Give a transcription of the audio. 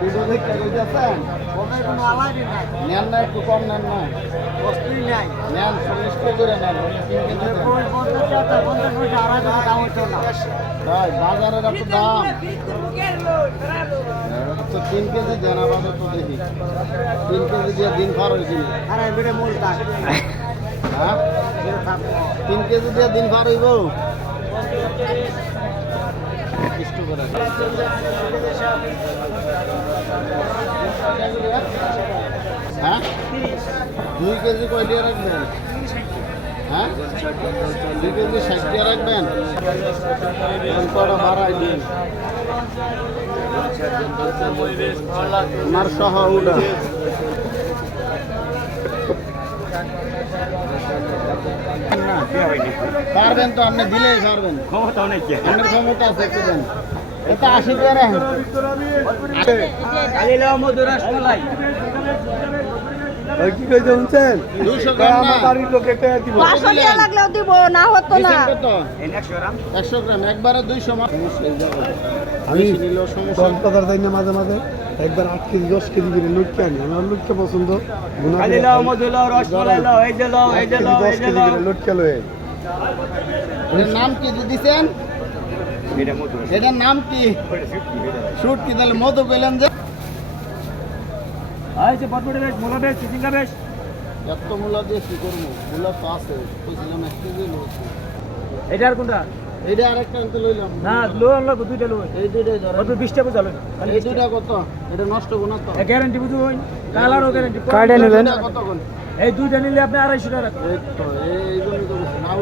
Video দেখতে গেছেন নেন না, একটু কম নেন না, নেন 40 করে নেন, 3 কেজি ভাই বাজারের এত দাম। তো 3 কেজি দেন আমাদের, তো দেখি 3 কেজি দিয়ে দিন পার হয়েছিল। হ্যাঁ 3 কেজি দিয়ে দিন পার হইব। হ্যাঁ 2 কেজি কয় দিয়ে রাখবেন? হ্যাঁ 2 কেজি 60 দিয়ে রাখবেন। কটা বাড়াই দিন আমার সহ উড়া। পারবেন তো, আপনি দিলেই পারবেন, ক্ষমতা অনেক, আপনার ক্ষমতা আছে, একটু দেন। এটা 80 দিয়ে রাখেন। কি কইতে শুনছেন? 200 গ্রাম না, বাড়ির লোক একটা দিব, 500 টাকা লাগলেও দিব, না হতো না। 100 গ্রাম একবারে 200 মাছ। আমি কলকাতার যাই না মাঝে মাঝে, একবার 8 কেজি 10 কেজি করে লুটকে আনি। আমার লুটকে পছন্দ, লুটকে লয়ে। এটার নাম কি দিছেন? এটার নাম কি? শুট কি? তাহলে মধু পেলেন যে এত মূলা দিয়ে কি করবো? মূলা তো আছে, বুঝলাম 1 কেজি লইছি। এটা আর কোনটা? এইটা আরেকটা আনতে লইলাম না, লো আনলো, দুইটা লো। এই দুইটাই ধরেন। কত 20 টাকা চালো। এই দুইটা কত? এটা নষ্ট গুণা তো। গ্যারান্টি বুঝু হই, কালারও গ্যারান্টি। কাইটা নেবেন কত কোন? এই দুইটা নিলে আপনি 250 টাকা রাখবেন। এই তো এই জন্য তো